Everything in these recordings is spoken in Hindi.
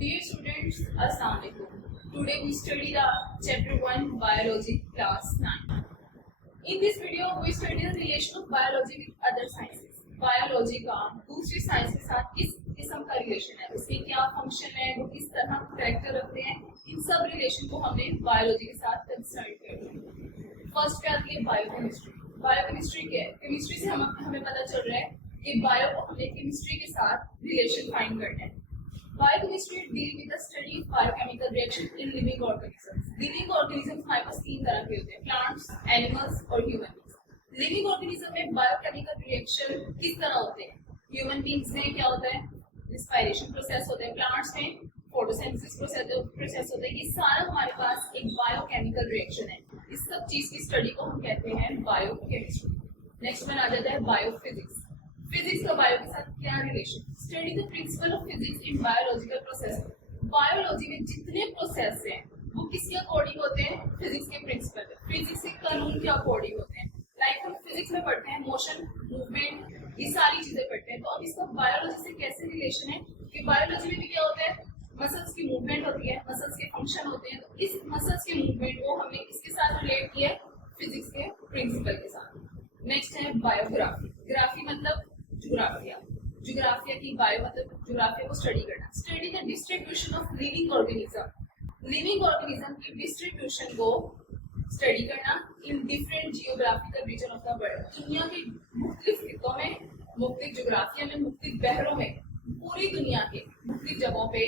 Dear students, Assalamualaikum. Today we study the chapter 1 biology class 9. In this video we study the relation of biology with other sciences. Biology का दूसरी साइंस के साथ किस किस्म का रिलेशन है, उसके क्या फंक्शन है, वो किस तरह कैरेक्टर रखते हैं, इन सब रिलेशन को हमने बायोलॉजी के साथ कंसर्न किया। फर्स्ट क्या आती है बायोकेमिस्ट्री। बायोकेमिस्ट्री क्या है? केमिस्ट्री से हमें पता चल रहा है कि बायो को हमें केमिस्ट्री के साथ रिलेशन फाइंड करना है। Biochemistry deal with the study of biochemical reaction in living organisms. Living organisms हमारे पास तीन तरह के होते हैं, plants, animals और human beings. Living organism में biochemical reaction किस तरह होते हैं? Human beings में क्या होता है? Respiration process होता है, plants में photosynthesis process होता है। ये सारा हमारे पास एक biochemical reaction है। इस सब चीज की स्टडी को हम कहते हैं biochemistry. नेक्स्ट वन आ जाता है बायोफिजिक्स। फिजिक्स का बायो के साथ क्या relation? Study the principle of physics in biological process. Biology में जितने प्रोसेस हैं वो किसके अकॉर्डिंग होते हैं? फिजिक्स के प्रिंसिपल, फिजिक्स के कानून के अकॉर्डिंग होते हैं। लाइक हम फिजिक्स में पढ़ते हैं मोशन, मूवमेंट, ये सारी चीजें पढ़ते हैं। तो अब इसका बायोलॉजी से कैसे रिलेशन है कि बायोलॉजी में भी क्या होता है? मसल्स की मूवमेंट होती है, मसल्स के फंक्शन होते हैं। तो इस मसल्स के मूवमेंट को हमने किसके साथ रिलेट किया? फिजिक्स के प्रिंसिपल के साथ। नेक्स्ट है बायोग्राफी। ग्राफी मतलब ज्योग्राफिया। ज्योग्राफिया की बायो मतलब ज्योग्राफिया को स्टडी करना। Study the distribution of living organism. Living organism की डिस्ट्रीब्यूशन को स्टडी करना in different geographical region of the world. दुनिया के मुख्तलिफ खितों में, मुख्तलिफ ज्योग्राफिया में, मुख्तलिफ बहरों में, पूरी दुनिया के मुख्तलिफ जगहों पे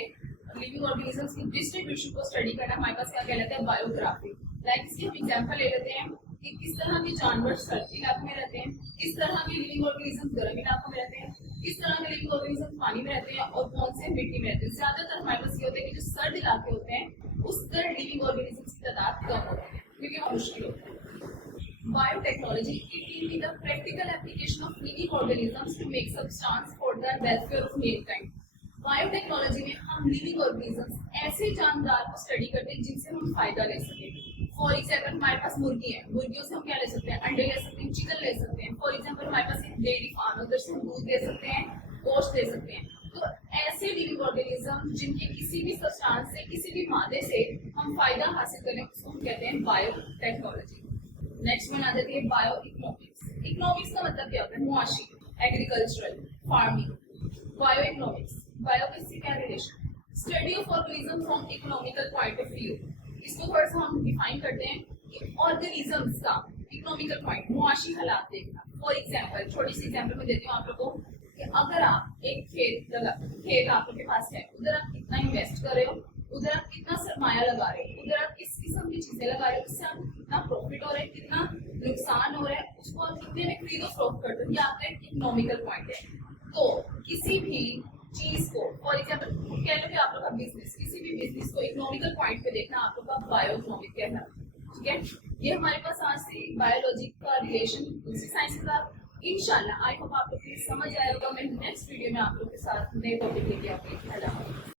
लिविंग ऑर्गेनिजम्स की डिस्ट्रीब्यूशन को स्टडी करना हमारे पास क्या कहलाता है? बायोग्राफी। लाइक इसकी हम एग्जाम्पल ले लेते हैं कि किस तरह के जानवर सर्दी इलाके में रहते हैं, किस तरह के लिविंग ऑर्गेनिज्म गर्म इलाकों में रहते हैं, किस तरह के लिविंग ऑर्गेनिज्म पानी में रहते हैं और कौन से मिट्टी में रहते हैं। ज्यादातर हमारे पास ये होता है कि जो सर्द इलाके होते हैं उस पर लिविंग ऑर्गेनिज्म की तादाद कम होती है क्योंकि वहाँ मुश्किल होता है। Biotechnology it deal with the practical application of living organisms to make substance for the welfare of mankind. Biotechnology में हम लिविंग ऑर्गेनिजम्स ऐसे जानदार को स्टडी करते हैं जिनसे हम फायदा ले सकें। फॉर एग्जाम्पल हमारे पास मुर्गी है, मुर्गियों से हम क्या ले सकते हैं? अंडे ले सकते हैं, चिकन ले सकते हैं। फॉर एग्जाम्पल हमारे पास एक डेयरी फार्म है, उधर से हम दूध ले सकते हैं, गोश्त ले सकते हैं। तो ऐसे लिविंग ऑर्गेनिज्म जिनके किसी भी सब्सटेंस से, किसी भी मादे से हम फायदा हासिल करें, उसको हम कहते हैं बायोटेक्नोलॉजी। नेक्स्ट वन आ जाती है बायो इकोनॉमिक्स। इकोनॉमिक्स का मतलब क्या होता है? मुआशी, agricultural, farming. Bio economics, bio का इससे क्या relation? Study of organism from economical point of view. इसको थोड़ा सा हम डिफाइन करते हैं कि ऑर्गेनिजम्स का इकोनॉमिकल पॉइंट, मुआशी हालात देखना। फॉर एग्जाम्पल, छोटी सी एग्जाम्पल मैं देती हूँ आप लोगों को कि अगर आप एक खेत आप लोग के पास है, उधर आप कितना इन्वेस्ट कर रहे हो, उधर आप कितना सरमाया लगा रहे हो, उधर आप किस किस्म की चीजें लगा रहे हो, उससे आपको कितना प्रॉफिट हो रहा है, कितना नुकसान हो रहा है, उसको आप कितने में खरीदो फरोख्त करते हो, ये आपका एक इकोनॉमिकल पॉइंट है। तो किसी भी चीज को, फॉर एग्जाम्पल कह लो कि आप लोग का बिजनेस, किसी भी बिजनेस को इकोनॉमिकल पॉइंट पे देखना आप लोग का बायो इकोनॉमिक कहना। ठीक है, ये हमारे पास आज से बायोलॉजी का रिलेशन दूसरी साइंस के साथ। इंशाल्लाह आई होप आप लोग को समझ आया होगा। मैं नेक्स्ट वीडियो में आप लोग के साथ नए टॉपिक लेके आऊंगी।